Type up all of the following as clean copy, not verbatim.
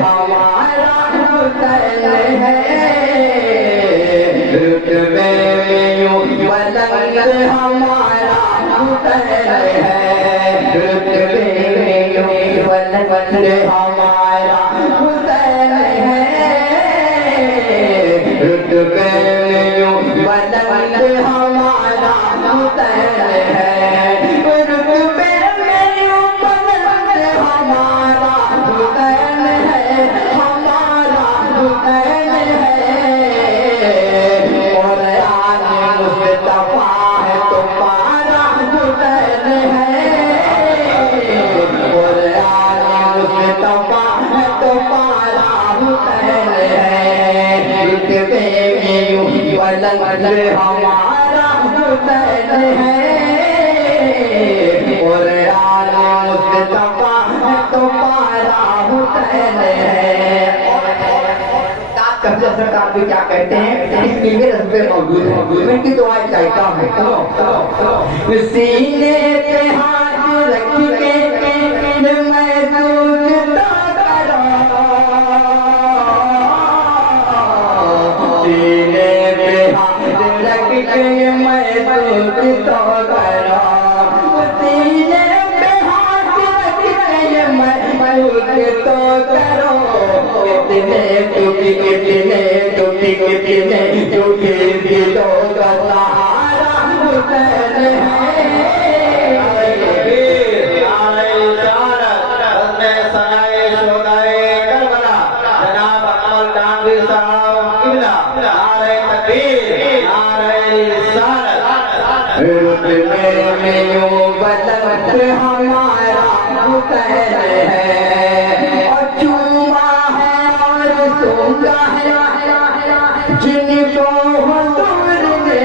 हमारा हुसैन है रुतबे में यूं बुलंद हमारा हुसैन है रुतबे में यूं बुलंद हमारा हुसैन है रुतबे में यूं बुलंद हमारा हुसैन है रुतबे में यूं बुलंद हमारा हुसैन है हमारा हुसैन है और आज मुस्तफा है तुम्हारा हुसैन है और आज मुस्तफा है तुम्हारा हुसैन है रुतबे में यूं बुलंद हमारा हुसैन है और आज मुस्तफा है तुम्हारा हुसैन है। कब्जा सरकार भी क्या कहते हैं इसके लिए रस्ते मौजूद है मैं की दुआ चाहता हूँ सीने पे हाथ रख के मैं सोचता करो सीने पे हाथ रख के मैं सोचता करो सीने पे हाथ रख के मैं सोचता करो कितने दुखी दिलों का सहारा हुसैन है रुतबे में यूं बुलंद हमारा हुसैन है और चूमा है और सूंगा है जिनको हुजूर ने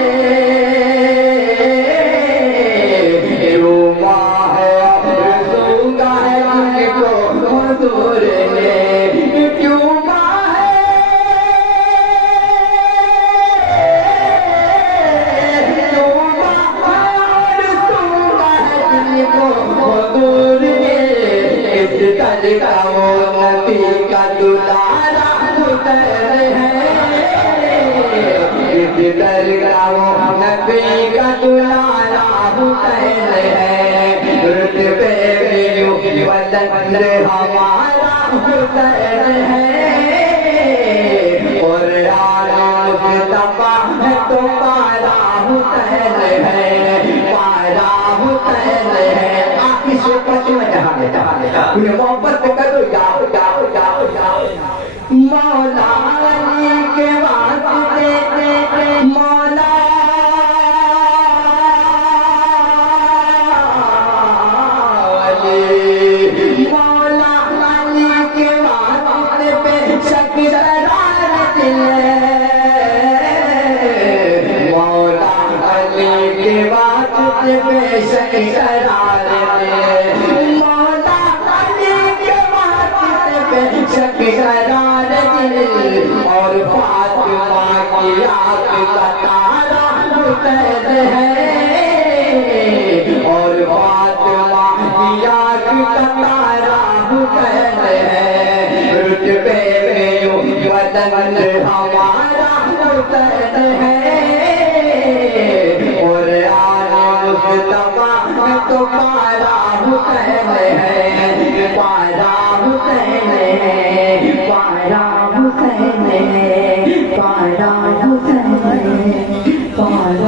चूमा है और सूंगा है जिनको हुजूर ने चूमा है चूमा और सूंगा है जिनको हुजूर ने इस दर का वो नबी का दुलारा हुसैन है इस दर का वो नबी का दुलारा हुसैन है रुतबे में यूं बुलंद हमारा हुसैन है और आज मुस्तफा है तुम्हारा हुसैन है पारा हुसैन है आखिर से पचमा जहाँ उन्हें मोहब्बत को कर दो जाओ जाओ जाओ जाओ मौला अली के वास्ते मौला अली मौला अली के वास्ते पे शक शरारत है मौला अली के वास्ते पे शक शरारत है शक शरारत और फातिमा की आँख का तारा हुसैन है और फातिमा की आँख का तारा हुसैन है रुतबे में यूं बुलंद हमारा हुसैन है और आज मुस्तफा है तुम्हारा हुसैन है पारा हुसैन पारा हुसैन पारा हुसैन पारा